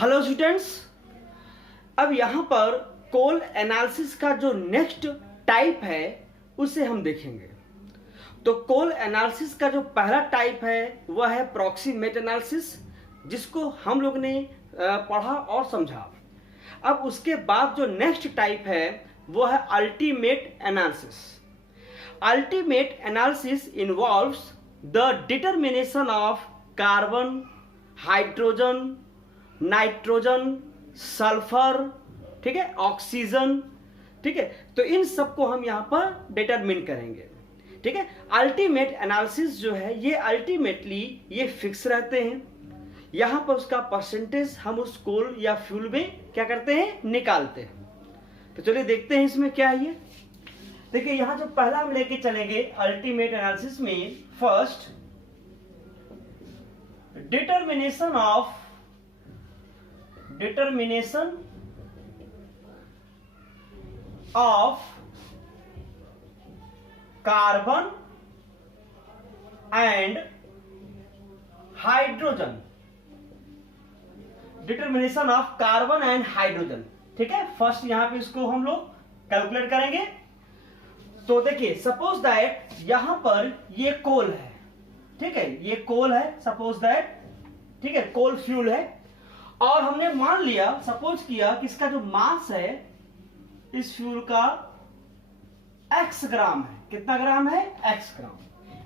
Hello students, अब यहाँ पर कोल एनालिसिस का जो नेक्स्ट टाइप है उसे हम देखेंगे। तो कोल एनालिसिस का जो पहला टाइप है वह है प्रॉक्सिमेट एनालिसिस, जिसको हम लोग ने पढ़ा और समझा। अब उसके बाद जो नेक्स्ट टाइप है वह है ultimate analysis. Ultimate analysis involves the determination of carbon, hydrogen, nitrogen, sulphur, ठीक है, ऑक्सीजन, ठीक है। तो इन सबको हम यहां पर डिटरमिन करेंगे, ठीक है। अल्टीमेट एनालिसिस जो है ये अल्टीमेटली ये फिक्स रहते हैं। यहां पर उसका परसेंटेज हम उस कोल या फ्यूल में क्या करते हैं, निकालते हैं। तो चलिए देखते हैं इसमें क्या है। ये देखिए, यहां जो पहला हम लेके चलेंगे अल्टीमेट एनालिसिस में, first determination of carbon and hydrogen. Determination of carbon and hydrogen, ठीक है। फर्स्ट यहां पे इसको हम लोग कैलकुलेट करेंगे। तो देखिए, सपोज दैट यहां पर ये कोल है, ठीक है, ये कोल है, सपोज दैट, ठीक है, कोल फ्यूल है। और हमने मान लिया, सपोज किया कि इसका जो मास है इस फ्यूल का x ग्राम है। कितना ग्राम है? x gram.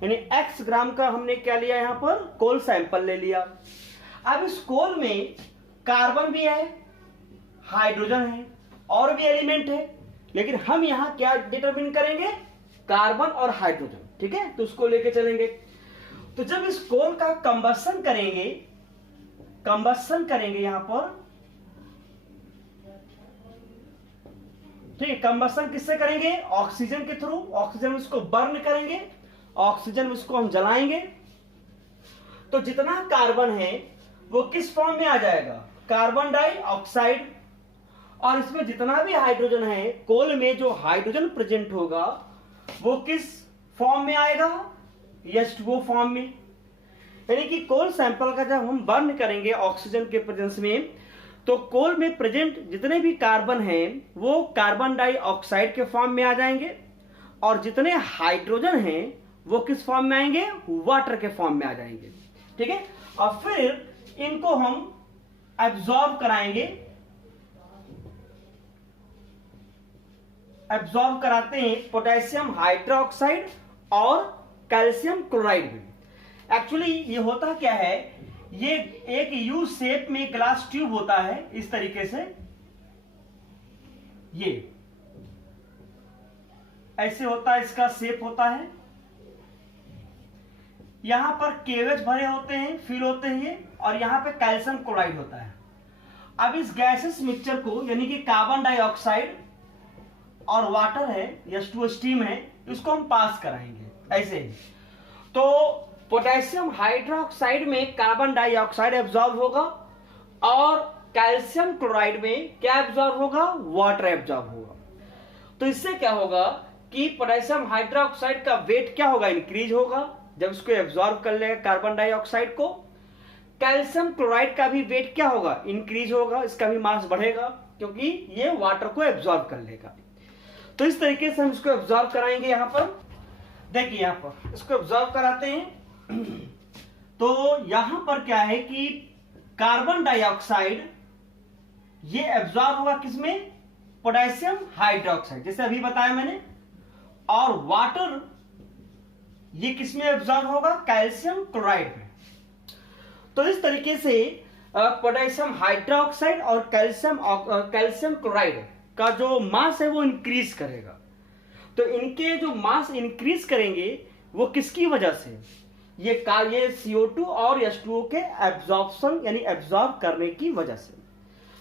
यानी x ग्राम का हमने क्या लिया, यहां पर कोल सैंपल ले लिया। अब इस कोल में कार्बन भी है, हाइड्रोजन है, और भी एलिमेंट है, लेकिन हम यहां क्या डिटरमिन करेंगे, कार्बन और हाइड्रोजन, ठीक है। तो उसको लेके चलेंगे। तो जब इस कोल का कंबशन करेंगे यहां पर, ठीक है, कंबशन किससे करेंगे, ऑक्सीजन के थ्रू। ऑक्सीजन में उसको बर्न करेंगे, ऑक्सीजन में उसको हम जलाएंगे। तो जितना कार्बन है वो किस फॉर्म में आ जाएगा, कार्बन डाइऑक्साइड। और इसमें जितना भी हाइड्रोजन है, कोल में जो हाइड्रोजन प्रेजेंट होगा वो किस फॉर्म में आएगा, H2O फॉर्म में। यानी कि कोल सैंपल का जब हम बर्न करेंगे ऑक्सीजन के प्रेजेंस में, तो कोल में प्रेजेंट जितने भी कार्बन हैं वो कार्बन डाइऑक्साइड के फॉर्म में आ जाएंगे, और जितने हाइड्रोजन हैं वो किस फॉर्म में आएंगे, वाटर के फॉर्म में आ जाएंगे, ठीक है। और फिर इनको हम एब्जॉर्ब कराते हैं पोटेशियम हाइड्रोक्साइड और कैल्शियम क्लोराइड में। एक्चुअली ये होता क्या है, ये एक यू शेप में ग्लास ट्यूब होता है, इस तरीके से, ये ऐसे होता है, इसका शेप होता है। यहां पर केवेज भरे होते हैं, फिल होते हैं ये, और यहां पे कैल्शियम क्लोराइड होता है। अब इस गैसेस मिक्सचर को, यानी कि कार्बन डाइऑक्साइड और वाटर है, H2O स्टीम है, इसको हम पास कराएंगे ऐसे ही। तो पोटेशियम हाइड्रोक्साइड में कार्बन डाइऑक्साइड एब्जॉर्ब होगा, और कैल्शियम क्लोराइड में क्या एब्जॉर्ब होगा, वाटर एब्जॉर्ब होगा। तो इससे क्या होगा कि पोटेशियम हाइड्रोक्साइड का वेट क्या होगा, इंक्रीज होगा जब इसको एब्जॉर्ब कर लेगा कार्बन डाइऑक्साइड को। कैल्शियम क्लोराइड का भी वेट क्या होगा, इंक्रीज होगा, इसका भी मास बढ़ेगा, क्योंकि ये वाटर को एब्जॉर्ब कर लेगा। तो इस तरीके से हम इसको एब्जॉर्ब कराएंगे। यहां पर देखिए, यहां पर इसको एब्जॉर्ब कराते हैं। तो यहां पर क्या है कि कार्बन डाइऑक्साइड ये एब्जॉर्ब होगा किसमें, पोटेशियम हाइड्रोक्साइड, जैसे अभी बताया मैंने। और वाटर ये किसमें एब्जॉर्ब होगा, कैल्शियम क्लोराइड में। तो इस तरीके से पोटेशियम हाइड्रोक्साइड और कैल्शियम क्लोराइड का जो मास है वो इंक्रीज करेगा। तो इनके जो मास इंक्रीज करेंगे वो किसकी वजह से, ये CO2 और H2O के एब्जॉर्प्शन यानी एब्जॉर्ब करने की वजह से।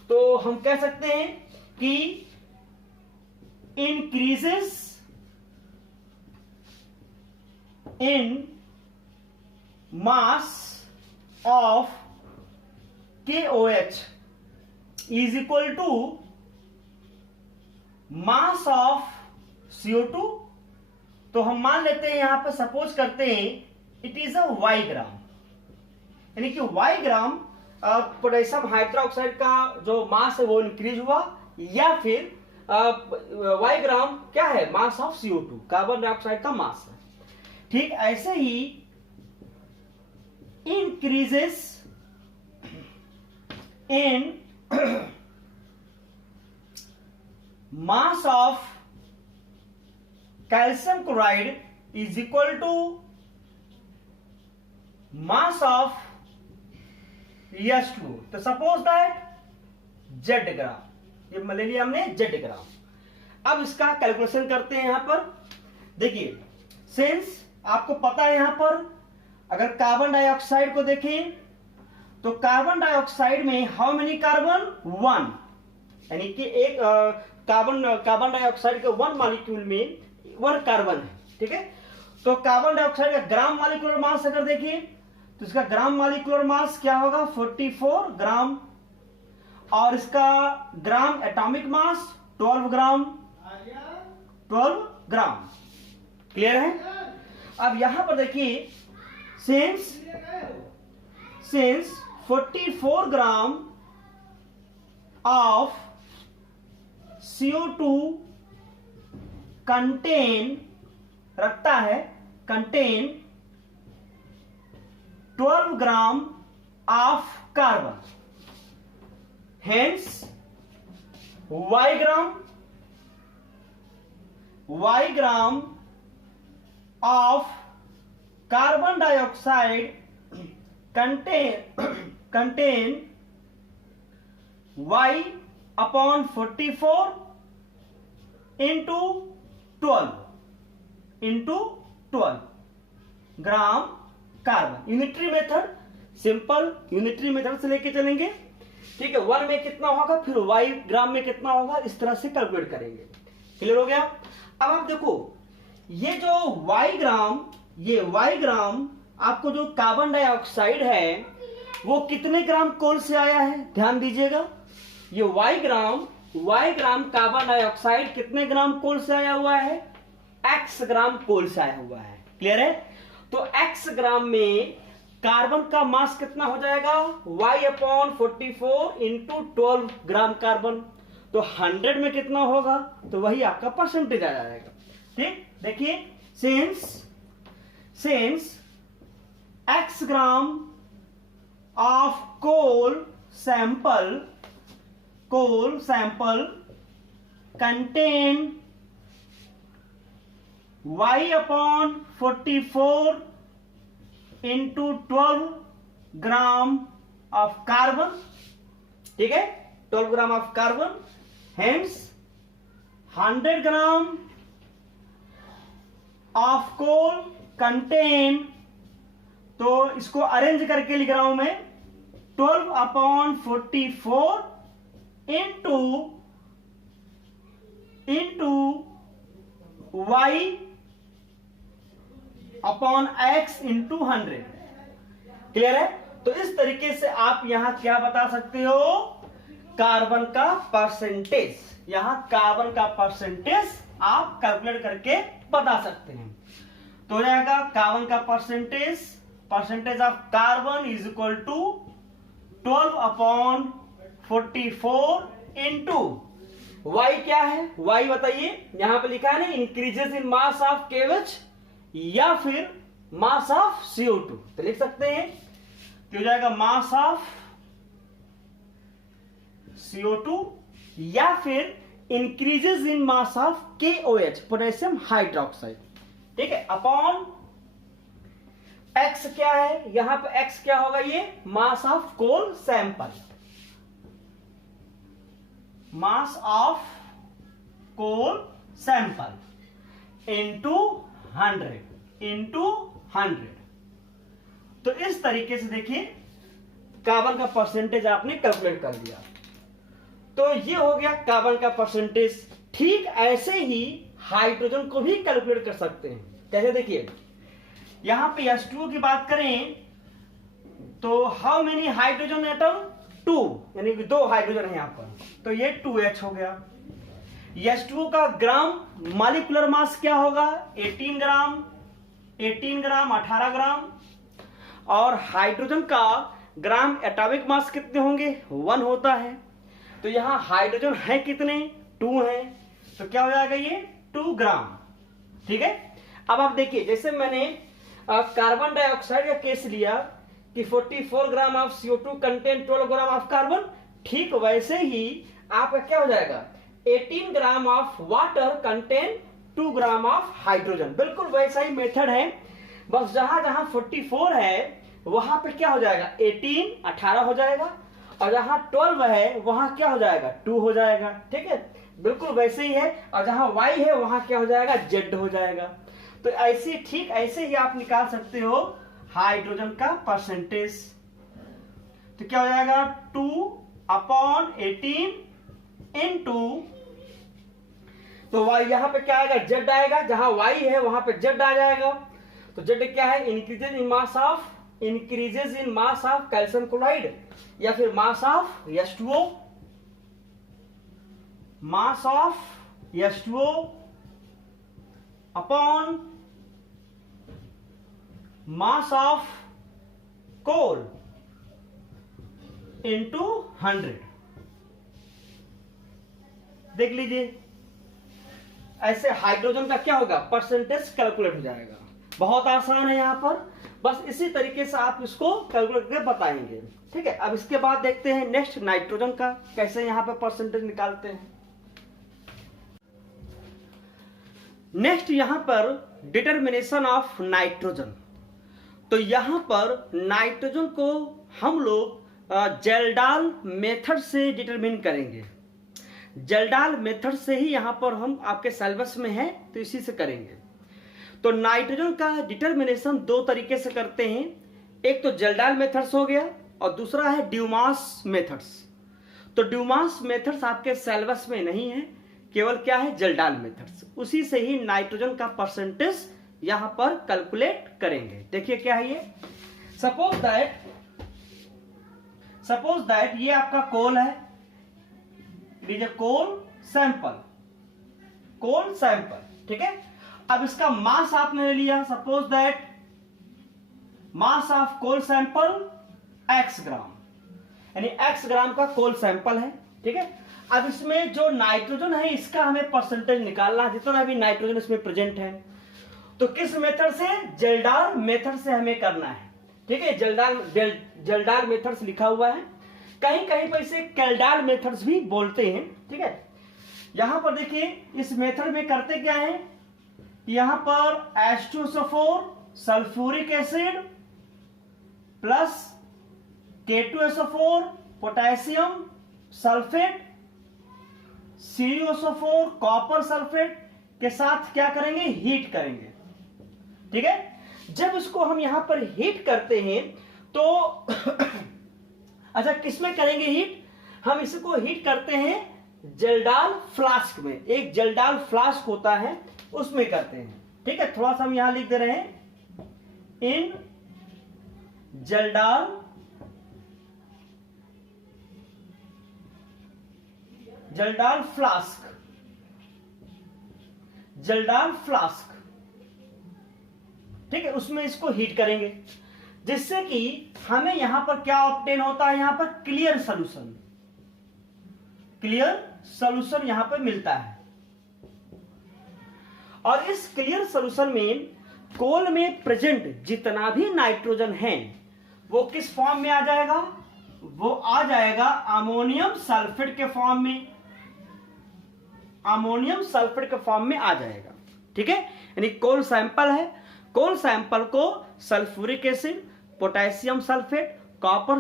तो हम कह सकते हैं कि increases in mass of KOH is equal to mass of CO2। तो हम मान लेते हैं, यहां पर सपोज करते हैं इट इज अ वाई ग्राम, यानी कि वाई ग्राम पोटेशियम हाइड्रोक्साइड का जो मास है वो इंक्रीज हुआ, या फिर y ग्राम क्या है, मास ऑफ CO2, कार्बन डाइऑक्साइड का मास है। ठीक ऐसे ही increases in mass of calcium chloride is equal to mass of H2O। तो सपोज दैट Z ग्राम, ये ले लिया हमने Z ग्राम। अब इसका कैलकुलेशन करते हैं। यहां पर देखिए, सिंस आपको पता है, यहां पर अगर कार्बन डाइऑक्साइड को देखें तो कार्बन डाइऑक्साइड में हाउ मेनी कार्बन, 1, यानी कि एक कार्बन डाइऑक्साइड के 1 मॉलिक्यूल में 1 कार्बन है। ठीक है, तो कार्बन डाइऑक्साइड का ग्राम मॉलिक्यूलर मास अगर देखिए तो इसका ग्राम मॉलिक्यूलर मास क्या होगा, 44 ग्राम, और इसका ग्राम एटॉमिक मास 12 ग्राम, 12 ग्राम। क्लियर है? अब यहां पर देखिए, since 44 gram of CO2 contain 12 gram of carbon, hence y gram of carbon dioxide contain y upon 44 into 12 gram carbon. Unitary method, simple unitary method से लेके चलेंगे। ठीक है, 1 में कितना होगा, फिर y ग्राम में कितना होगा, इस तरह से कैलकुलेट करेंगे। क्लियर हो गया? अब आप देखो, ये जो y ग्राम आपको जो कार्बन डाइऑक्साइड है वो कितने ग्राम कोल से आया है, ध्यान दीजिएगा। ये y ग्राम कार्बन डाइऑक्साइड कितने ग्राम कोल से आया हुआ है, x ग्राम कोल से आया हुआ है। क्लियर है? तो x ग्राम में कार्बन का मास कितना हो जाएगा, y/44 इंटू 12 ग्राम कार्बन। तो 100 में कितना होगा, तो वही आपका परसेंटेज आ जाएगा। ठीक, देखिए, since x gram of coal sample contain y/44 into 12 gram of carbon। ठीक है, 12 gram of carbon, hence 100 gram of coal contain, तो इसको अरेंज करके लिख रहा हूं मैं, 12/44 इंटू y/x इंटू 100। क्लियर है? तो इस तरीके से आप यहां क्या बता सकते हो, कार्बन का परसेंटेज, यहां कार्बन का परसेंटेज आप कैलकुलेट करके बता सकते हैं। तो हो जाएगा कार्बन का percentage of carbon is equal to 12/44 into y क्या है, y बताइए, यहां पे लिखा है ना, increases in mass of KOH या फिर मास ऑफ CO2, तो लिख सकते हैं। तो हो जाएगा मास ऑफ CO2 या फिर increases in mass of KOH, potassium hydroxide. ठीक है, अपॉन x क्या है, यहां पे x क्या होगा, ये mass of coal sample, mass of coal sample into 100। तो इस तरीके से देखिए कार्बन का परसेंटेज आपने कैलकुलेट कर दिया। तो ये हो गया कार्बन का परसेंटेज। ठीक ऐसे ही हाइड्रोजन को भी कैलकुलेट कर सकते हैं। कैसे, देखिए यहां पे H2O की बात करें तो हाउ मेनी हाइड्रोजन एटम, 2, यानी कि 2 हाइड्रोजन है यहां पर, तो ये 2H हो गया। H2O का ग्राम मॉलिक्यूलर मास क्या होगा, 18 ग्राम, 18 ग्राम, 18 ग्राम। और हाइड्रोजन का ग्राम एटॉमिक मास कितने होंगे, 1 होता है। तो यहाँ हाइड्रोजन है कितने, 2 हैं, तो क्या हो जाएगा ये 2 ग्राम। ठीक है, अब आप देखिए जैसे मैंने कार्बन डाइऑक्साइड का केस लिया कि 44 gram of CO2 contain 12 gram of carbon, ठीक वैसे ही आपका क्या हो जाएगा 18 gram of water contain 2 gram of hydrogen. बिल्कुल वैसा ही मेथड है, बस जहां जहां 44 है वहां पे क्या हो जाएगा 18 हो जाएगा, और जहां 12 है वहां क्या हो जाएगा 2 हो जाएगा। ठीक है, बिल्कुल वैसे ही है, और जहां Y है वहां क्या हो जाएगा Z हो जाएगा। तो ऐसे ठीक ऐसे ही आप निकाल सकते हो हाइड्रोजन का परसेंटेज। तो क्या हो जाएगा 2/18 इनटू, तो Y यहां पे क्या आएगा Z आएगा, जहां Y है वहां पे Z आ जाएगा। तो Z क्या है, increases in mass of calcium chloride, या फिर mass of H2O, mass of H2O upon mass of coal into 100। देख लीजिए ऐसे हाइड्रोजन का क्या होगा परसेंटेज कैलकुलेट हो जाएगा। बहुत आसान है यहां पर, बस इसी तरीके से आप इसको कैलकुलेट करके बताएंगे। ठीक है, अब इसके बाद देखते हैं नेक्स्ट नाइट्रोजन का कैसे यहां पे परसेंटेज निकालते हैं। नेक्स्ट यहां पर डिटर्मिनेशन ऑफ नाइट्रोजन। तो यहां पर नाइट्रोजन को हम लोग जेल्डाल मेथड से डिटरमिन करेंगे। जेल्डाल मेथड से ही यहां पर हम आपके सिलेबस में है तो इसी से करेंगे। तो नाइट्रोजन का डिटरमिनेशन 2 तरीके से करते हैं, एक तो जेल्डाल मेथड्स हो गया और दूसरा है ड्यूमास मेथड्स। तो ड्यूमास मेथड्स आपके सिलेबस में नहीं है, केवल क्या है जेल्डाल मेथड्स, उसी से ही नाइट्रोजन का परसेंटेज यहां पर कैलकुलेट करेंगे। देखिए क्या है ये, सपोज दैट ये आपका कोल है, लीजिए कोल सैंपल, ठीक है। अब इसका मास आपने ले लिया, suppose that mass of coal sample x gram, यानी x ग्राम का कोल सैंपल है, ठीक है। अब इसमें जो नाइट्रोजन है इसका हमें परसेंटेज निकालना है, जितना भी नाइट्रोजन इसमें प्रेजेंट है। तो किस मेथड से, जेल्डाल मेथड से हमें करना है, ठीक है। जेल्डाल मेथड्स लिखा हुआ है, कहीं कहीं पर इसे कैल्डाल मेथड्स भी बोलते हैं, ठीक है। यहां पर देखिए इस मेथड में करते क्या है, यहां पर H2SO4 sulphuric acid plus K2SO4 potassium sulphate, CuSO4 copper sulphate के साथ क्या करेंगे, हीट करेंगे, ठीक है। जब इसको हम यहां पर हीट करते हैं तो अच्छा किसमें करेंगे हीट, हम इसको हीट करते हैं जेल्डाल फ्लास्क में, एक जेल्डाल फ्लास्क होता है उसमें करते हैं, ठीक है। थोड़ा सा हम यहां लिख दे रहे हैं, इन जेल्डाल फ्लास्क, ठीक है, उसमें इसको हीट करेंगे, जिससे कि हमें यहां पर क्या ऑब्टेन होता है, यहां पर क्लियर सॉल्यूशन यहां पर मिलता है। और इस क्लियर सॉल्यूशन में कोल में प्रेजेंट जितना भी नाइट्रोजन है वो किस फॉर्म में आ जाएगा, वो आ जाएगा अमोनियम सल्फेट के फॉर्म में, आ जाएगा, ठीक है। यानी कोल सैंपल है, कोल सैंपल को sulphuric acid, potassium sulphate, copper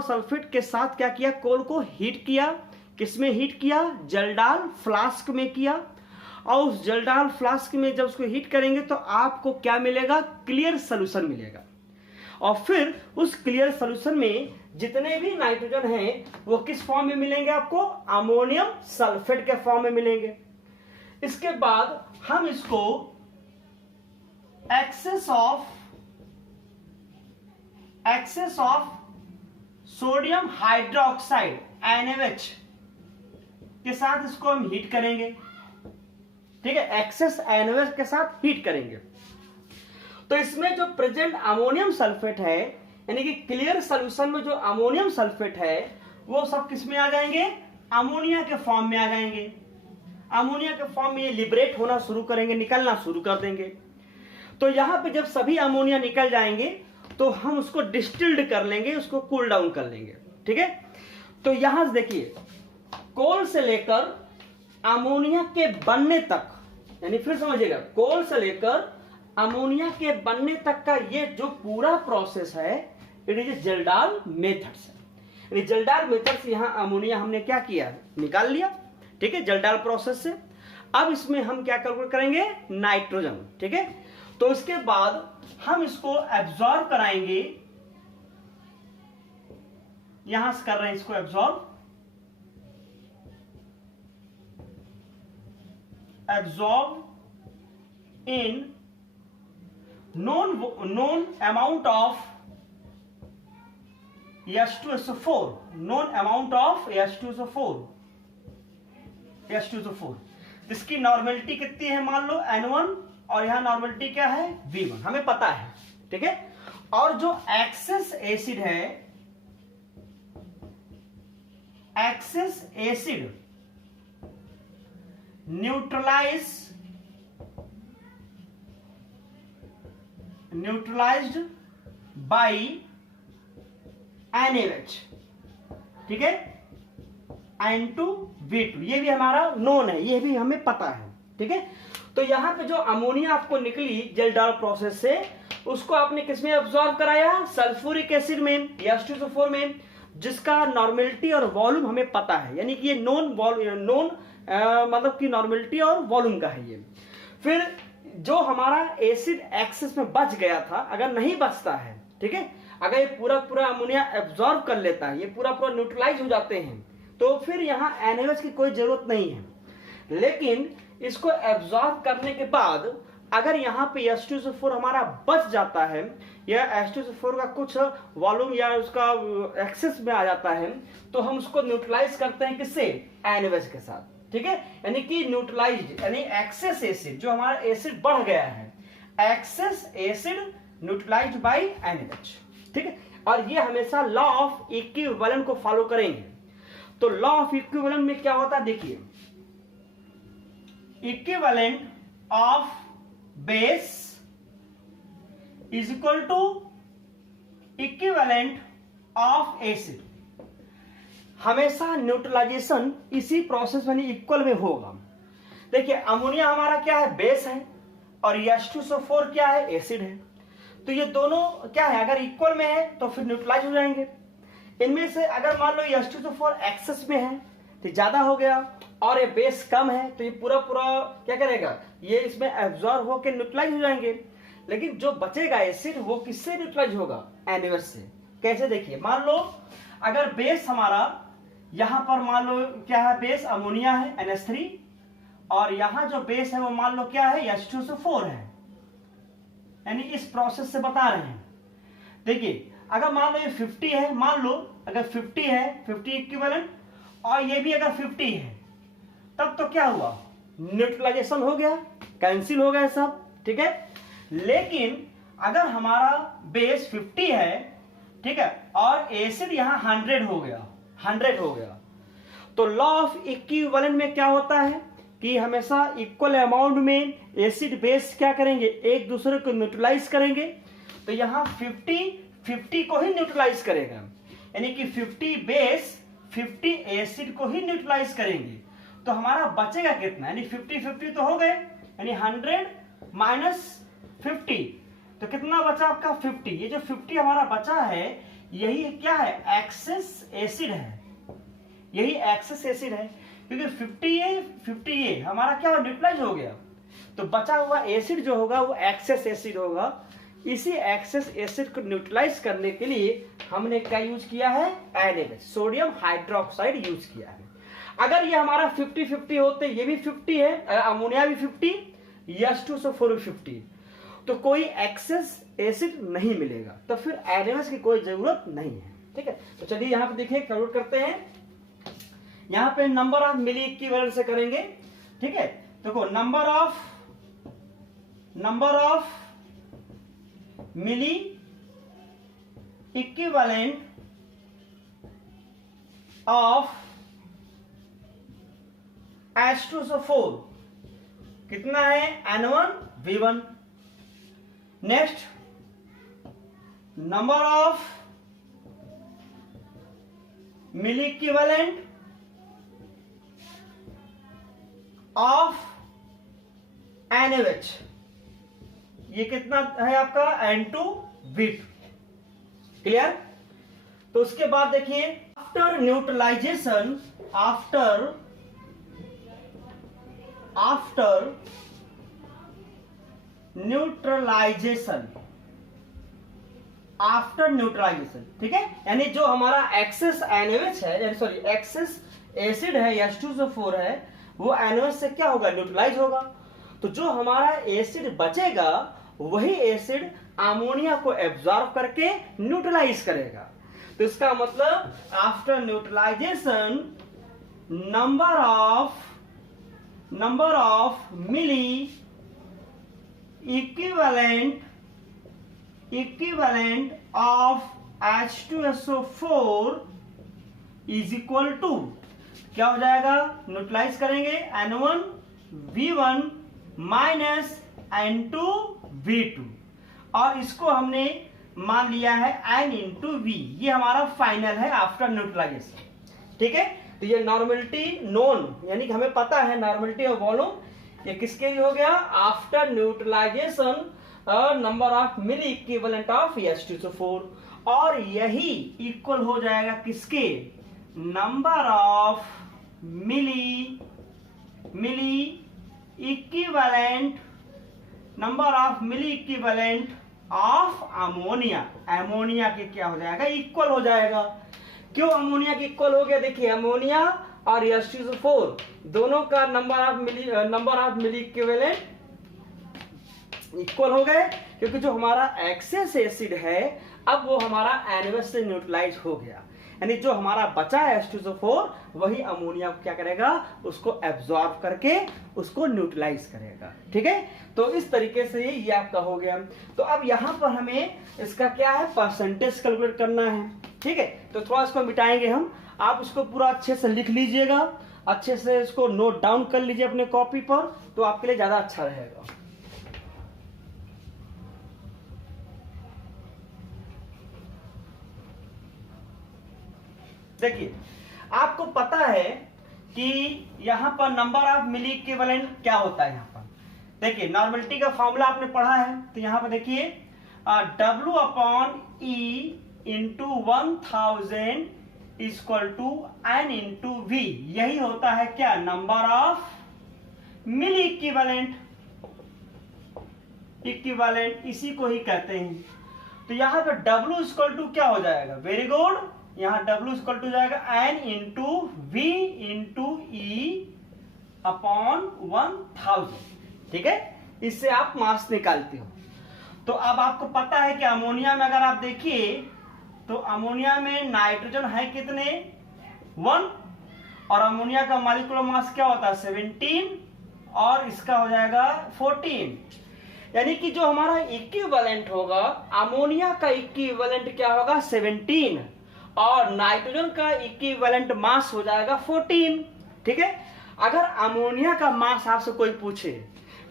sulphate के साथ क्या किया, कोल को हीट किया, किसमें हीट किया, जेल्डाल फ्लास्क में किया। और उस जेल्डाल फ्लास्क में जब उसको हीट करेंगे तो आपको क्या मिलेगा, क्लियर सॉल्यूशन मिलेगा। और फिर उस क्लियर सॉल्यूशन में जितने भी नाइट्रोजन हैं वो किस फॉर्म में मिलेंगे आपको, अमोनियम सल्फेट के फॉर्म में मिलेंगे। इसके बाद हम इसको excess of sodium hydroxide NaOH के साथ इसको हम हीट करेंगे, ठीक है, एक्सेस NaOH के साथ हीट करेंगे। तो इसमें जो प्रेजेंट अमोनियम सल्फेट है यानी कि क्लियर सोल्यूशन में जो अमोनियम सल्फेट है वो सब किस में आ जाएंगे, अमोनिया के फॉर्म में आ जाएंगे। अमोनिया के फॉर्म में ये लिबरेट होना शुरू करेंगे, निकलना शुरू कर देंगे। तो यहां पे जब सभी अमोनिया निकल जाएंगे तो हम उसको डिस्टिल्ड कर लेंगे, उसको कूल डाउन कर लेंगे। ठीक है, तो यहां से देखिए कोल से लेकर अमोनिया के बनने तक, यानी फिर समझिएगा, कोल से लेकर अमोनिया के बनने तक का ये जो पूरा प्रोसेस है इट इज जेल्डाल मेथड्स। यानी जेल्डाल मेथड से यहां अमोनिया हमने क्या किया, निकाल लिया। ठीक है, जेल्डाल प्रोसेस से। अब इसमें हम क्या कैलकुलेट करेंगे, नाइट्रोजन। ठीक है, तो इसके बाद हम इसको एब्जॉर्ब कराएंगे, यहां से कर रहे हैं इसको absorb, in known amount of H2SO4, known amount of H2SO4। इसकी नॉर्मेलिटी कितनी है, मान लो N1, और यहां नॉर्मेलिटी क्या है, V1, हमें पता है। ठीक है, और जो एक्सेस एसिड है, excess acid neutralized by NaOH। ठीक है, N2V2, ये भी हमारा नोन है, ये भी हमें पता है। ठीक है, तो यहां पे जो अमोनिया आपको निकली जेल्डाल प्रोसेस से, उसको आपने किसमें अब्सॉर्ब कराया, सल्फ्यूरिक एसिड में, H2SO4 में, जिसका नॉर्मेलिटी और वॉल्यूम हमें पता है। यानी कि ये नोन मतलब कि नॉर्मेलिटी और वॉल्यूम का है ये। फिर जो हमारा एसिड एक्सेस में बच गया था, अगर नहीं बचता है, ठीक है, अगर ये पूरा पूरा अमोनिया एब्जॉर्ब कर लेता है, ये पूरा पूरा न्यूट्रलाइज हो जाते हैं, तो फिर यहाँ NaOH की कोई जरूरत नहीं है। लेकिन इसको एब्जॉर्ब करने के बाद अगर यहाँ पे H2SO4 हमारा बच जाता है, या H2SO4 का कुछ वॉल्यूम या उसका एक्सेस में आ जाता है, तो हम उसको न्यूट्रलाइज करते हैं किससे, NaOH के साथ। ठीक है, यानी कि न्यूट्रलाइज्ड, यानी एक्सेस एसिड, जो हमारा एसिड बढ़ गया है, excess acid neutralized by NaOH। ठीक है, और ये हमेशा लॉ ऑफ इक्विवेलेंट को फॉलो करेंगे। तो लॉ ऑफ इक्विवेलेंट में क्या होता है, देखिए, equivalent of base is equal to equivalent of acid. हमेशा न्यूट्रलाइजेशन इसी प्रोसेस में इक्वल में होगा। देखिए, अमोनिया हमारा क्या है, बेस है, और H2SO4 क्या है, एसिड है। तो ये दोनों क्या है, अगर इक्वल में है तो फिर न्यूट्रलाइज हो जाएंगे। इनमें से अगर मान लो H2SO4 एक्सेस में है तो ज्यादा हो गया, और ये बेस कम है, तो ये पूरा पूरा क्या करेगा, ये इसमें एब्जॉर्ब होकर न्यूट्रलाइज हो जाएंगे। लेकिन जो बचेगा एसिड, वो किससे न्यूट्रलाइज होगा, NaOH से। कैसे, देखिए, मान लो अगर बेस हमारा यहां पर मान लो क्या है, बेस अमोनिया है NH3, और यहां जो बेस है वो मान लो क्या है, H2SO4 है। यानी इस प्रोसेस से बता रहे हैं। देखिए, अगर मान लो ये 50 है, मान लो अगर 50 है, 50 इक्विवेलेंट, और ये भी अगर 50 है, तब तो क्या हुआ, न्यूट्रलाइजेशन हो गया, कैंसिल हो गया सब। ठीक है, लेकिन अगर हमारा बेस 50 है, ठीक है, और एसिड यहां 100 हो गया, 100 हो गया, तो लॉ ऑफ इक्विवेलेंट में क्या होता है कि हमेशा इक्वल अमाउंट में एसिड बेस क्या करेंगे, एक दूसरे को न्यूट्रलाइज करेंगे। तो यहां 50 को ही न्यूट्रलाइज करेगा, यानी कि 50 बेस 50 एसिड को ही न्यूट्रलाइज करेंगे। तो हमारा बचेगा कितना, यानी 50 तो हो गए, यानी 100 माइनस 50, तो कितना बचा आपका 50। ये जो 50 हमारा बचा है, यही क्या है, एक्सेस एसिड है, यही एक्सेस एसिड है, क्योंकि 50 ये हमारा क्या न्यूट्रलाइज हो गया। तो बचा हुआ एसिड जो होगा वो एक्सेस एसिड होगा। इसी एक्सेस एसिड को न्यूट्रलाइज करने के लिए हमने क्या यूज किया है, NaOH, सोडियम हाइड्रोक्साइड यूज किया है। अगर ये हमारा 50-50 होते, ये भी 50 है, अमोनिया भी 50, H2SO4 भी 50, तो कोई एक्सेस एसिड नहीं मिलेगा, तो फिर NaOH की कोई जरूरत नहीं है। ठीक है, तो चलिए यहां पे देखिए, कैलकुलेट करते हैं। यहां पे नंबर ऑफ मिली इक्विवेलेंट से करेंगे। ठीक है, देखो, number of milli equivalent of H2SO4 कितना है N1V1। Next, number of milli equivalent of NaOH, ये कितना है आपका N2V2। क्लियर। तो उसके बाद देखिए, आफ्टर न्यूट्रलाइजेशन, आफ्टर न्यूट्रलाइजेशन, ठीक है, यानी जो हमारा एक्सेस NaOH है, यानी सॉरी एक्सेस एसिड है H2SO4 है, वो NaOH से क्या होगा, न्यूट्रलाइज होगा। तो जो हमारा एसिड बचेगा वही एसिड अमोनिया को एब्जॉर्ब करके न्यूट्रलाइज करेगा। तो इसका मतलब after neutralization number of milli equivalent of H2SO4 is equal to क्या हो जाएगा, न्यूट्रलाइज करेंगे N1V1 माइनस N2V2, और इसको हमने मान लिया है N इंटू V। ये हमारा फाइनल है आफ्टर न्यूट्रलाइजेशन। ठीक है, तो ये नॉर्मलिटी नोन, यानी कि हमें पता है नॉर्मलिटी ऑफ वॉल्यूम, ये किसके लिए हो गया, after neutralization number of milli equivalent of H2SO4, और यही इक्वल हो जाएगा किसके, number of milli equivalent of ammonia के क्या हो जाएगा, इक्वल हो जाएगा। क्यों अमोनिया के इक्वल हो गया, देखिए अमोनिया और H2SO4 दोनों का number of milli equivalent equal हो गए, क्योंकि जो हमारा एक्सेस एसिड है अब वो हमारा NaOH से न्यूट्रलाइज हो गया, यानी जो हमारा बचा है H2SO4 वही अमोनिया को क्या करेगा, उसको एब्जॉर्ब करके उसको न्यूट्रलाइज करेगा। ठीक है, तो इस तरीके से ये आपका हो गया। तो अब यहां पर हमें इसका क्या है, परसेंटेज कैलकुलेट करना है। ठीक है, तो थोड़ा इसको मिटाएंगे हम, आप इसको पूरा अच्छे से लिख लीजिएगा, अच्छे से इसको नोट डाउन कर लीजिए अपने कॉपी पर, तो आपके लिए ज्यादा अच्छा रहेगा। देखिए, आपको पता है कि यहां पर नंबर ऑफ मिली इक्विवेलेंट क्या होता है। यहां पर देखिए नॉर्मलिटी का फॉर्मूला आपने पढ़ा है, तो यहां पर देखिए W/E into 1000 equal to N into V, यही होता है क्या, नंबर ऑफ मिली इक्विवेलेंट, इसी को ही कहते हैं। तो यहां पर W इक्वल टू क्या हो जाएगा, वेरी गुड, यहां W इक्वल टू जाएगा N into V into E upon 1000। ठीक है, इससे आप मास निकालते हो। तो अब आपको पता है कि अमोनिया में अगर आप देखिए तो अमोनिया में नाइट्रोजन है कितने, 1, और अमोनिया का मॉलिक्यूलर मास क्या होता है 17, और इसका हो जाएगा 14, यानी कि जो हमारा इक्विवेलेंट होगा, अमोनिया का इक्विवेलेंट क्या होगा 17, और नाइट्रोजन का इक्विवेलेंट मास हो जाएगा 14। ठीक है, अगर अमोनिया का मास आपसे कोई पूछे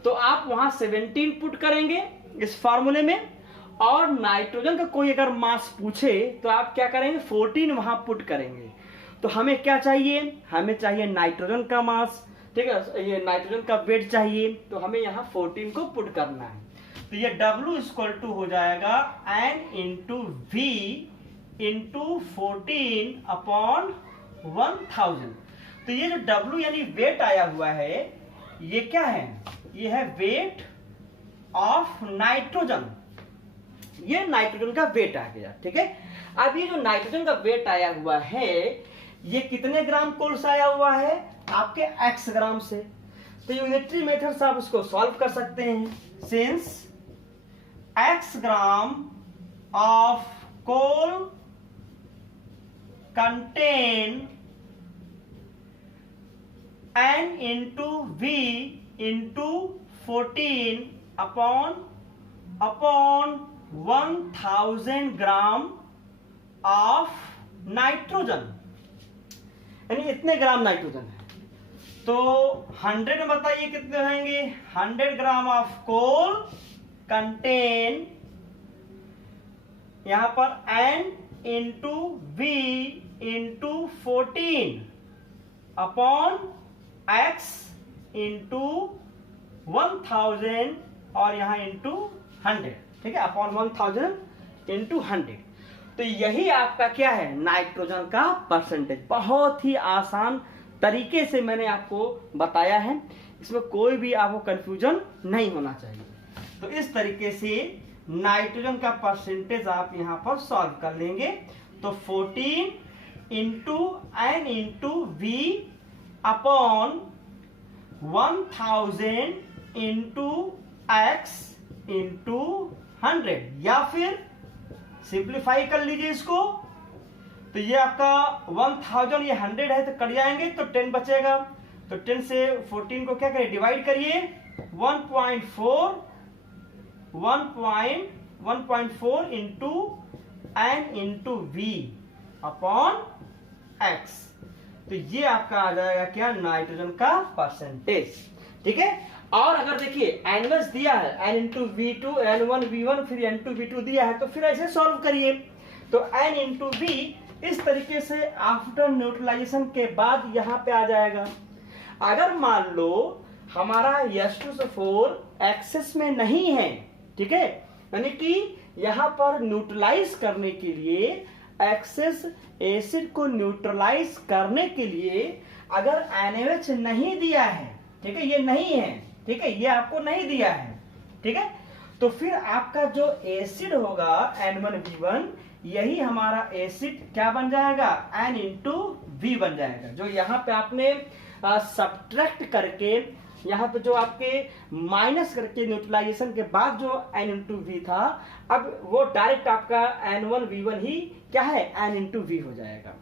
तो आप वहां 17 पुट करेंगे इस फार्मूले में, और नाइट्रोजन का कोई अगर मास पूछे तो आप क्या करेंगे 14 वहां पुट करेंगे। तो हमें क्या चाहिए, हमें चाहिए नाइट्रोजन का मास। ठीक है, ये नाइट्रोजन का वेट चाहिए, तो हमें यहाँ 14 को पुट करना है। तो ये W इक्वल टू हो जाएगा N into V into 14 upon 1000। तो ये जो W यानी वेट आया हुआ है, ये क्या है, ये है वेट ऑफ नाइट्रोजन, ये नाइट्रोजन का वेट आ गया। ठीक है, अब ये जो नाइट्रोजन का वेट आया हुआ है, ये कितने ग्राम कोल्स आया हुआ है, आपके x ग्राम से। तो यूनिटरी मेथड से आप इसको सॉल्व कर सकते हैं। Since x gram of coal contain N into V into 14 upon 1000 gram of nitrogen, यानी इतने ग्राम नाइट्रोजन है। तो 100 में बताइए कितने रहेंगे? 100 ग्राम ऑफ कोल कंटेन यहां पर N into V into 14 upon X into 1000 और यहां इंटू 100, ठीक है, अपॉन 1000 इंटू 100। तो यही आपका क्या है? नाइट्रोजन का परसेंटेज। बहुत ही आसान तरीके से मैंने आपको बताया है, इसमें कोई भी आपको कंफ्यूजन नहीं होना चाहिए। तो इस तरीके से नाइट्रोजन का परसेंटेज आप यहां पर सॉल्व कर लेंगे। तो 14 into N into V upon 1000 into X into 100, या फिर सिंप्लीफाई कर लीजिए इसको। तो ये आपका 1000, ये 100 है तो कट जाएंगे तो 10 बचेगा। तो 10 से 14 को क्या करिए? डिवाइड करिए। 1.4 into N into V upon X। तो ये आपका आ जाएगा क्या? नाइट्रोजन का परसेंटेज, ठीक है। और अगर देखिए एनवेस दिया है N into V2, N1 V1 फिर N2 V2 दिया है, तो फिर ऐसे सॉल्व करिए। तो N इंटू V इस तरीके से आफ्टर न्यूट्रलाइजेशन के बाद यहां पे आ जाएगा। अगर मान लो हमारा H2SO4 एक्सेस में नहीं है, ठीक है, यानी कि यहां पर न्यूट्रलाइज करने के लिए, एक्सेस एसिड को न्यूट्रलाइज करने के लिए अगर NaOH नहीं दिया है, ठीक है, ये नहीं है, ठीक है, ये आपको नहीं दिया है, ठीक है, तो फिर आपका जो एसिड होगा N1V1, यही हमारा एसिड क्या बन जाएगा? N इंटू V बन जाएगा। जो यहाँ पे आपने सब्ट्रैक्ट करके, यहाँ पे जो आपके माइनस करके न्यूट्रलाइजेशन के बाद जो N इंटू V था, अब वो डायरेक्ट आपका N1V1 ही क्या है? N इंटू V हो जाएगा,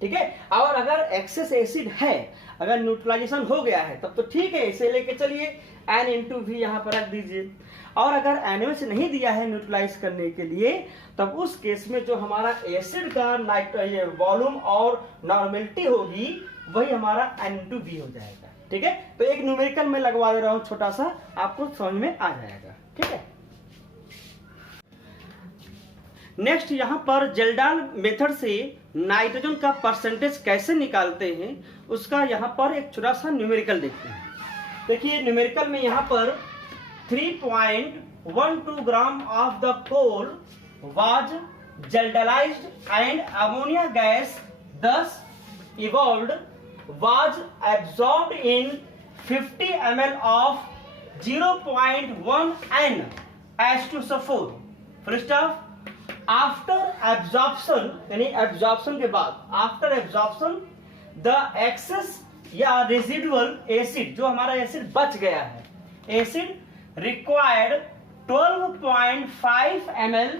ठीक है। और अगर एक्सेस एसिड है, अगर न्यूट्रलाइजेशन हो गया है, तब तो ठीक है, इसे लेके चलिए N इंटू V यहाँ पर रख दीजिए। और अगर NaOH नहीं दिया है न्यूट्रलाइज करने के लिए, तब उस केस में जो हमारा एसिड का वॉल्यूम और नॉर्मेलिटी होगी, वही हमारा N इंटू V हो जाएगा, ठीक है। तो एक न्यूमेरिकल में लगवा दे रहा हूं छोटा सा, आपको समझ में आ जाएगा, ठीक है। नेक्स्ट यहां पर जेल्डान मेथड से नाइट्रोजन का परसेंटेज कैसे निकालते हैं, उसका यहां पर एक छोटा सा न्यूमेरिकल देखते हैं। देखिए न्यूमेरिकल में यहां पर 3.12 gram of the coal was Kjeldahlised and ammonia gas thus evolved was absorbed in 50 ml of 0.1 N H2SO4। First of after absorption, यानी एब्जॉर्प्शन के बाद, आफ्टर एब्जॉर्प्शन द एक्सेस या रेसिडुअल एसिड, जो हमारा एसिड बच गया है, acid required 12.5 ml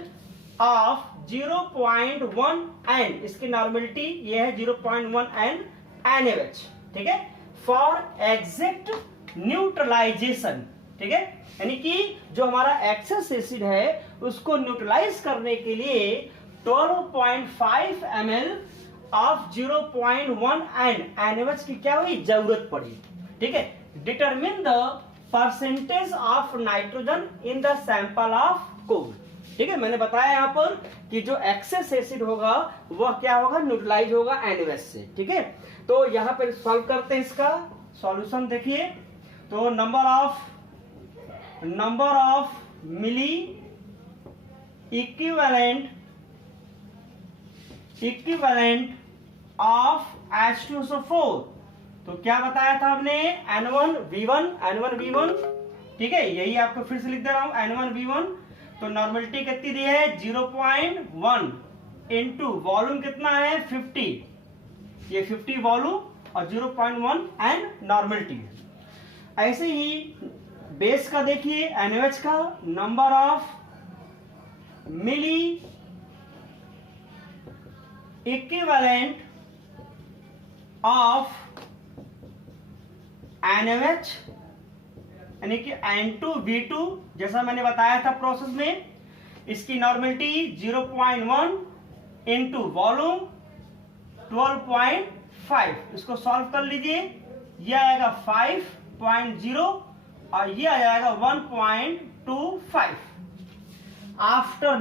of 0.1 N, इसकी नॉर्मेलिटी ये है 0.1 N NaOH, ठीक है, फॉर एग्जैक्ट न्यूट्रलाइजेशन, ठीक है, यानी कि जो हमारा एक्सेस एसिड है उसको न्यूट्रलाइज करने के लिए 12.5 ml ऑफ 0.1 N NaOH की क्या हुई? जरूरत पड़ी, ठीक है। Determine the percentage of nitrogen in the sample of coal, ठीक है। मैंने बताया यहाँ पर कि जो एक्सेस एसिड होगा वह क्या होगा? न्यूट्रलाइज होगा NaOH से, ठीक है। तो यहाँ पर सॉल्व करते हैं इसका सॉल्यूशन। देखिए तो number of milli equivalent of H2SO4, तो क्या बताया था हमने? N1V1, ठीक है, यही आपको फिर से लिख दे रहा हूं, N1V1। तो नॉर्मेलिटी कितनी दी है? 0.1 इंटू वॉल्यूम कितना है? 50, ये 50 वॉल्यूम और 0.1 N नॉर्मेलिटी है। ऐसे ही बेस का देखिए NaOH का number of milli equivalent of NaOH, यानी कि N2V2, जैसा मैंने बताया था प्रोसेस में, इसकी नॉर्मेलिटी 0.1 इंटू वॉल्यूम 12.5, इसको सॉल्व कर लीजिए। ये आएगा 5.0 और ये आ जाएगा 1.25। After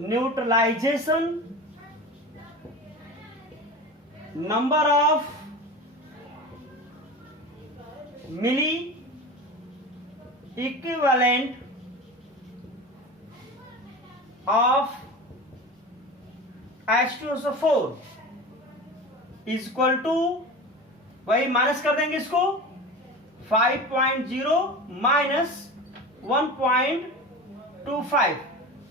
neutralization number of milli equivalent of H2SO4 is equal to, वही माइनस कर देंगे इसको, 5.0 माइनस 1.25,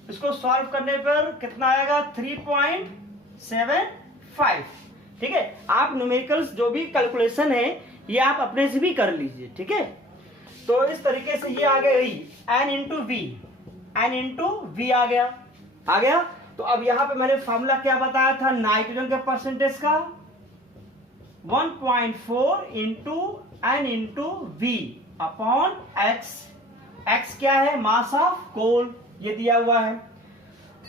इसको सॉल्व करने पर कितना आएगा 3.75। ठीक है, आप न्यूमेरिकल्स जो भी कैलकुलेशन है ये आप अपने से भी कर लीजिए। ठीक है, तो इस तरीके से ये आ गया n इंटू वी आ गया। तो अब यहां पे मैंने फॉर्मूला क्या बताया था नाइट्रोजन के परसेंटेज का, 1.4 into n into V upon x क्या है, मास ऑफ कोल, ये दिया हुआ है।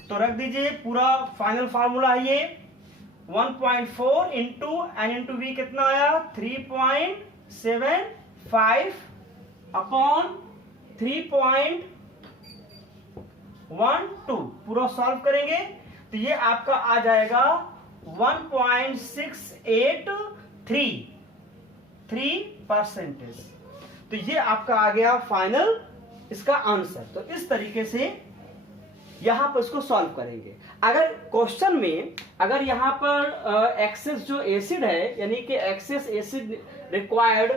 तो रख दीजिए, पूरा फाइनल फार्मूला है ये, 1.4 इंटू n इंटू वी कितना आया 3.75 अपॉन 3.12, पूरा सॉल्व करेंगे तो ये आपका आ जाएगा 1.683%। तो ये आपका आ गया फाइनल इसका आंसर। तो इस तरीके से यहां पर इसको सॉल्व करेंगे। अगर क्वेश्चन में अगर यहां पर एक्सेस जो एसिड है, यानी कि excess acid required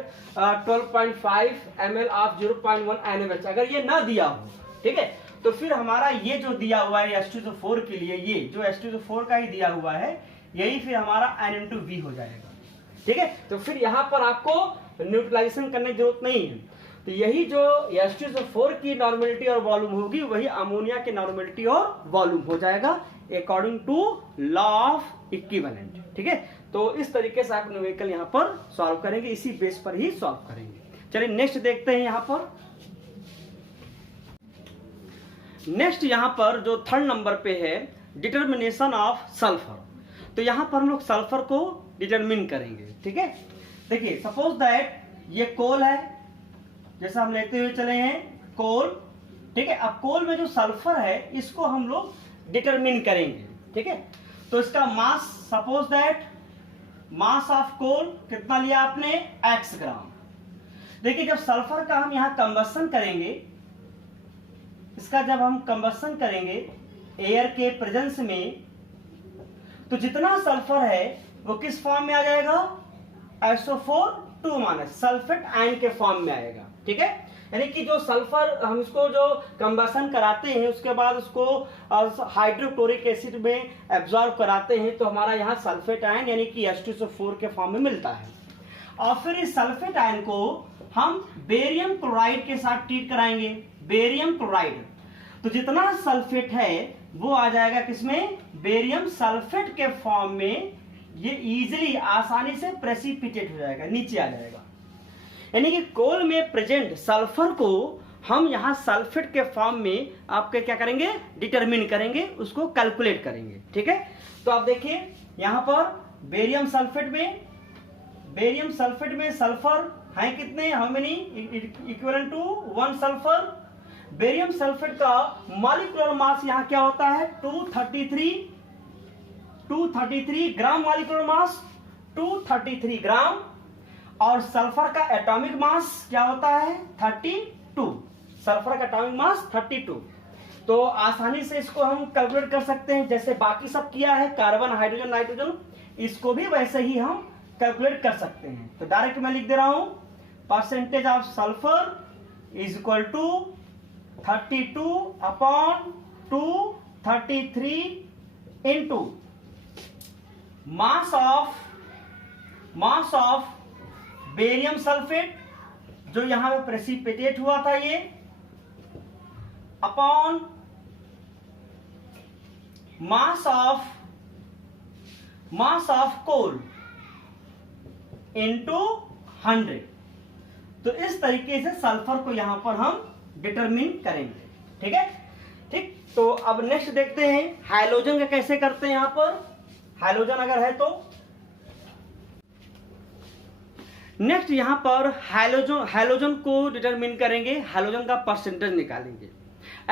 12.5 ml of 0.1 NaOH, अगर ये ना दिया हो, ठीक है, तो फिर हमारा ये जो दिया हुआ है H2SO4 के लिए, ये जो H2SO4 का ही दिया हुआ है, यही फिर हमारा N इंटू वी हो जाएगा। ठीक है, तो फिर यहां पर आपको न्यूट्रलाइजेशन करने की जरूरत नहीं है। तो यही जो H2SO4 की नॉर्मेलिटी और वॉल्यूम होगी, वही अमोनिया की नॉर्मेलिटी और वॉल्यूम हो जाएगा according to law of equivalent. ठीक है, तो इस तरीके से आप न्यूमेरिकल यहां पर सॉल्व करेंगे, इसी बेस पर ही सॉल्व करेंगे। चलिए नेक्स्ट देखते हैं। यहां पर नेक्स्ट यहां पर जो थर्ड नंबर पे है डिटर्मिनेशन ऑफ सल्फर। तो यहां पर हम लोग सल्फर को डिटरमिन करेंगे। ठीक है, देखिए सपोज दैट ये कोल है, जैसा हम लेते हुए चले हैं कोल। ठीक है, अब कोल में जो सल्फर है इसको हम लोग डिटरमिन करेंगे। ठीक है, तो इसका mass, suppose that mass of coal कितना लिया आपने, x ग्राम। देखिए जब सल्फर का हम यहां कंबसन करेंगे, इसका जब हम कंबसन करेंगे एयर के प्रेजेंस में, तो जितना सल्फर है वो किस फॉर्म में आ जाएगा, SO4 2 माइनस सल्फेट आयन के फॉर्म में आएगा। ठीक है, यानी कि जो सल्फर हम इसको जो कंबसन कराते हैं, उसके बाद उसको हाइड्रोक्लोरिक एसिड में एब्जॉर्ब कराते हैं, तो हमारा यहाँ सल्फेट आयन यानी कि H2SO4 के फॉर्म में मिलता है। और फिर इस सल्फेट आयन को हम बेरियम क्लोराइड के साथ ट्रीट कराएंगे, बेरियम क्लोराइड। तो जितना सल्फेट है वो आ जाएगा किसमें, बेरियम सल्फेट के फॉर्म में। ये इजीली आसानी से प्रेसिपिटेट हो जाएगा, नीचे आ जाएगा। यानी कि कोल में प्रेजेंट सल्फर को हम यहां सल्फेट के फॉर्म में आपके क्या करेंगे, डिटरमिन करेंगे, उसको कैलकुलेट करेंगे। ठीक है, तो आप देखिए यहां पर बेरियम सल्फेट में सल्फर है कितने, how many, equivalent to 1 sulphur. Barium sulphate का मॉलिक्यूलर मास यहां क्या होता है, 233 ग्राम मॉलिक्यूलर मास, 233 ग्राम। और सल्फर का एटॉमिक मास क्या होता है, 32। सल्फर का एटॉमिक मास 32। तो आसानी से इसको हम कैलकुलेट कर सकते हैं, जैसे बाकी सब किया है, कार्बन, हाइड्रोजन, नाइट्रोजन, इसको भी वैसे ही हम कैलकुलेट कर सकते हैं। तो डायरेक्ट मैं लिख दे रहा हूं, percentage of sulphur is equal to 32 upon 233 into mass of barium sulphate जो यहां पे प्रेसिपिटेट हुआ था, ये upon mass of coal into 100। तो इस तरीके से सल्फर को यहां पर हम डिटरमिन करेंगे। ठीक है, ठीक, तो अब नेक्स्ट देखते हैं हाइड्रोजन का कैसे करते हैं। यहाँ पर हाइड्रोजन अगर है तो नेक्स्ट यहाँ पर हाइड्रोजन को डिटरमिन करेंगे, हाइड्रोजन का परसेंटेज निकालेंगे।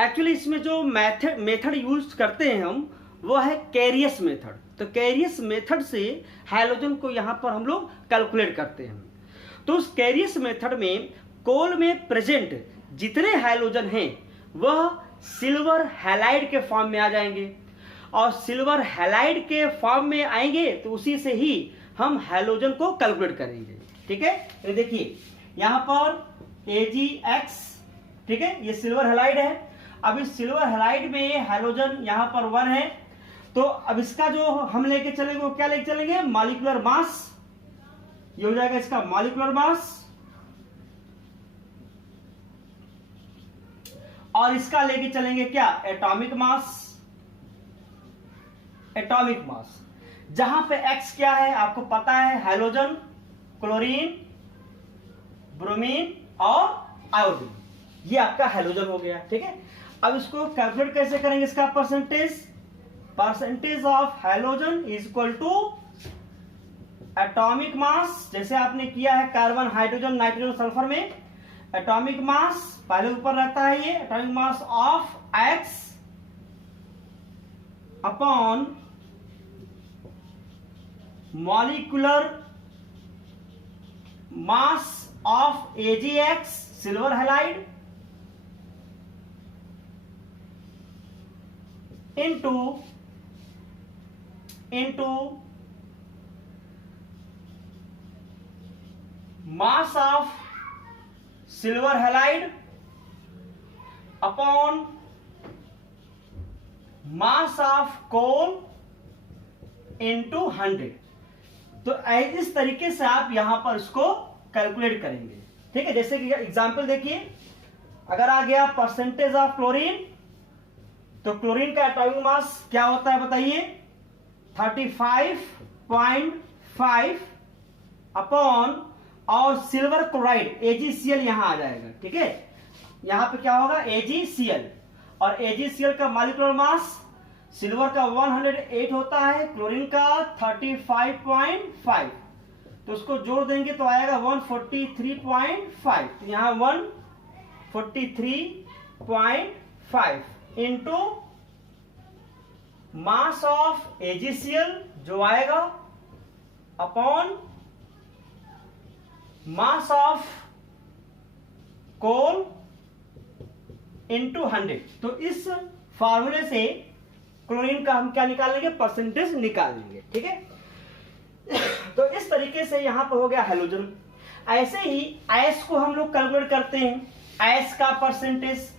एक्चुअली इसमें जो मेथड यूज करते हैं हम वो है कैरियस मेथड। तो कैरियस मेथड से हाइड्रोजन को यहाँ पर हम लोग कैलकुलेट करते हैं। तो उस कैरियस मेथड में कोल में प्रेजेंट जितने हाइड्रोजन हैं वह सिल्वर हैलाइड के फॉर्म में आ जाएंगे, और सिल्वर हैलाइड के फॉर्म में आएंगे तो उसी से ही हम हाइड्रोजन को कैलकुलेट करेंगे। ठीक है, तो देखिए यहाँ पर AgX, ठीक है, ये सिल्वर हैलाइड है। अब इस सिल्वर हैलाइड में हाइड्रोजन यहाँ पर 1 है, तो अब इसका जो हम लेके चलेंगे वो क्या लेके चलेंगे, मॉलिक्यूलर मास। ये हो जाएगा इसका मॉलिक्यूलर मास, और इसका लेके चलेंगे क्या, एटॉमिक मास। एटॉमिक मास जहां पे X क्या है आपको पता है, हाइड्रोजन, क्लोरीन, ब्रोमीन और आयोडीन, ये आपका हाइड्रोजन हो गया। ठीक है, अब इसको कैलकुलेट कैसे करेंगे, इसका percentage of hydrogen is equal to atomic mass, जैसे आपने किया है कार्बन, हाइड्रोजन, नाइट्रोजन, सल्फर में एटॉमिक मास पहले ऊपर रहता है, ये atomic mass of X upon molecular mass of AgX silver halide into mass of silver halide upon mass of coal into 100। तो इस तरीके से आप यहां पर इसको कैलकुलेट करेंगे। ठीक है, जैसे कि एग्जांपल देखिए, अगर आ गया परसेंटेज ऑफ क्लोरीन, तो क्लोरीन का एटॉमिक मास क्या होता है बताइए, 35.5 अपॉन, और सिल्वर क्लोराइड AgCl यहां आ जाएगा। ठीक है, यहां पे क्या होगा AgCl, और AgCl का मॉलिक्यूलर मास सिल्वर का 108 होता है, क्लोरीन का 35.5, तो उसको जोड़ देंगे तो आएगा 143.5। तो यहां 143.5 इंटू मास ऑफ AgCl जो आएगा upon mass of coal into 100। तो इस फॉर्मूले से क्लोरीन का हम क्या निकाल लेंगे, परसेंटेज निकाल लेंगे। ठीक है, तो इस तरीके से यहां पर हो गया हाइड्रोजन। ऐसे ही एस को हम लोग कैलकुलेट करते हैं, एस का परसेंटेज।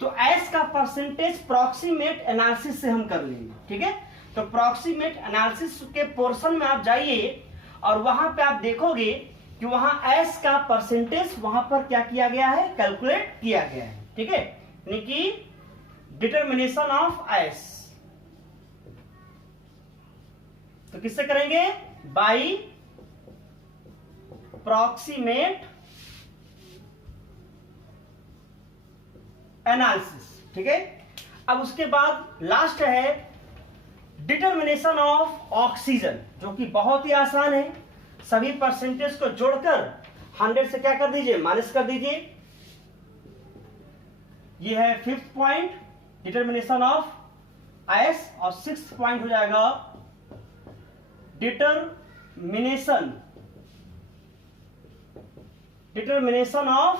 तो एस का परसेंटेज प्रॉक्सीमेट एनालिसिस से हम कर लेंगे। ठीक है, तो प्रॉक्सीमेट एनालिसिस के पोर्शन में आप जाइए और वहां पे आप देखोगे कि वहां एस का परसेंटेज वहां पर क्या किया गया है, कैलकुलेट किया गया है। ठीक है, यानी कि डिटर्मिनेशन ऑफ एस तो किससे करेंगे, बाई प्रॉक्सीमेट एनालिसिस। ठीक है, अब उसके बाद लास्ट है डिटर्मिनेशन ऑफ ऑक्सीजन, जो कि बहुत ही आसान है। सभी परसेंटेज को जोड़कर 100 से क्या कर दीजिए, माइनस कर दीजिए। ये है 5th point determination of S, और 6th पॉइंट हो जाएगा डिटर्मिनेशन ऑफ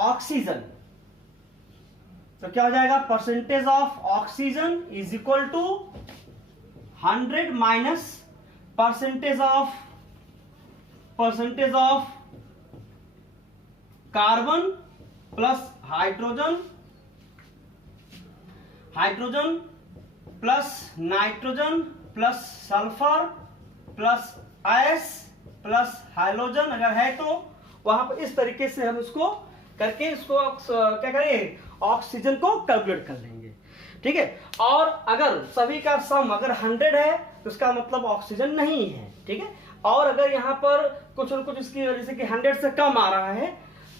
ऑक्सीजन। तो क्या हो जाएगा, percentage of oxygen is equal to 100 minus percentage of carbon plus hydrogen plus nitrogen plus sulphur plus S plus hydrogen अगर है तो वहां पर इस तरीके से हम इसको करके इसको क्या करेंगे, ऑक्सीजन को कैलकुलेट कर लेंगे। ठीक है, और अगर सभी का सम अगर 100 है तो इसका मतलब ऑक्सीजन नहीं है। ठीक है, और अगर यहाँ पर कुछ न कुछ इसकी वजह से कि 100 से कम आ रहा है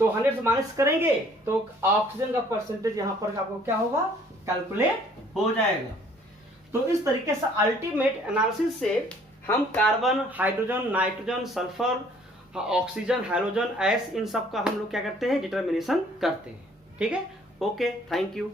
तो 100 से माइनस करेंगे तो ऑक्सीजन का परसेंटेज यहाँ पर आपको क्या होगा, कैलकुलेट हो जाएगा। तो इस तरीके से अल्टीमेट एनालिसिस से हम carbon, hydrogen, nitrogen, sulphur, oxygen, hydrogen, S, इन सब का हम लोग क्या करते हैं, डिटर्मिनेशन करते हैं। ठीक है, ओके, थैंक यू।